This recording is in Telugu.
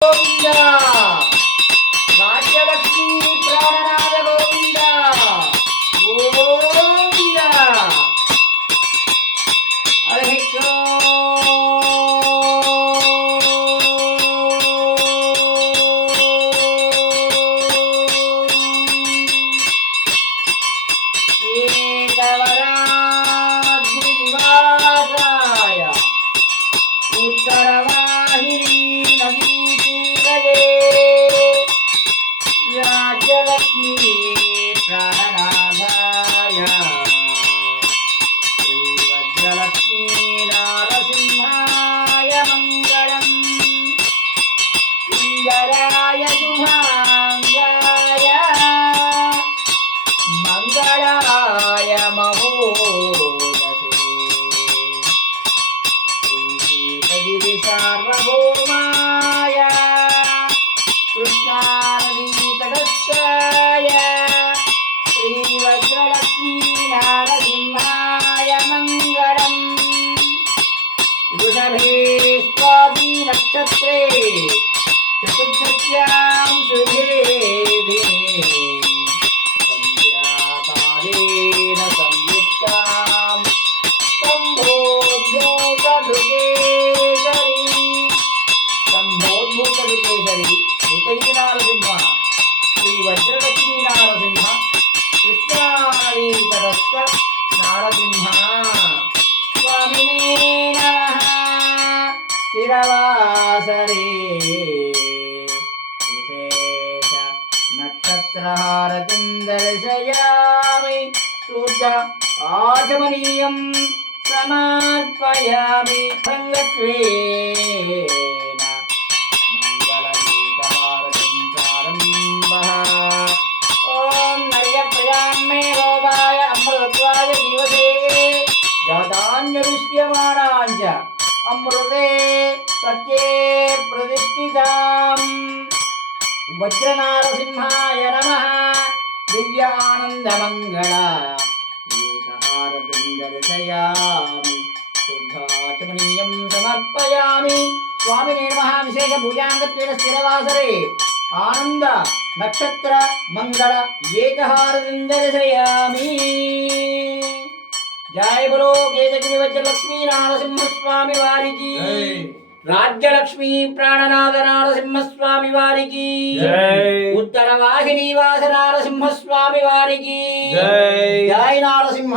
గోవింద రాజ్యలక్ష్మీ ప్రాణనాథ గోవింద గోవింద హరి ఏకవరాద్రినివాసాయ ఉత్తరవాహిని నదీ తీరయే రాజ్యలక్ష్మీ ప్రాణనాథాయ శ్రీవజ్రలక్ష్మీ నారసింహాయ మంగళం సుందరాయ శుభాంగాయ మంగళాయ మహోదశే శ్రీశేషగిరి సార్వభౌమాయ కృష్ణానదీతటస్థాయ శ్రీవజ్రలక్ష్మీ నారసింహాయ మంగళం వృషభే స్వాతి నక్షత్రే చతుర్దశ్యాం శుభే దినే సంధ్యాకాలేన సంయుక్తాం సంభోద్భూతలుకేసరి ఏకగిరి నారసింహ శ్రీ వజ్రలక్ష్మీ నారసింహ కృష్ణానదీతటస్థ నారసింహ స్వామినే నమః శిరవాసరే విశేష నక్షత్రహారతిం దర్శయామి శుద్ధ ఆచమనీయం సమర్పయామి సంగత్వేన మంగళగీతహారతిం ప్రారంభః ఓం నర్యప్రయాన్మే గోపాయ అమృతత్వాయ జీవసే జాతాన్యవిష్యమాణాంచ అమృతే సత్యే ప్రతిష్ఠితాం వజ్రనారసింహాయ నమః దివ్య ఆనందమంగళ ఏకహారతిం దర్శయామి శుద్ధాచమనీయం సమర్పయామి స్వామినే నమః విశేష భూయాంగత్వేన స్థిరవాసరే ఆనంద నక్షత్ర మంగళ ఏకహారతిం దర్శయామి జయ బలో కేతగిరి వజ్రలక్ష్మీ నారసింహస్వామి వారికి రాజ్యలక్ష్మీ ప్రాణనాథ నారసింహస్వామి వారికి ఉత్తర వాహిని వాస నారసింహస్వామి వారికి జై నారసింహ.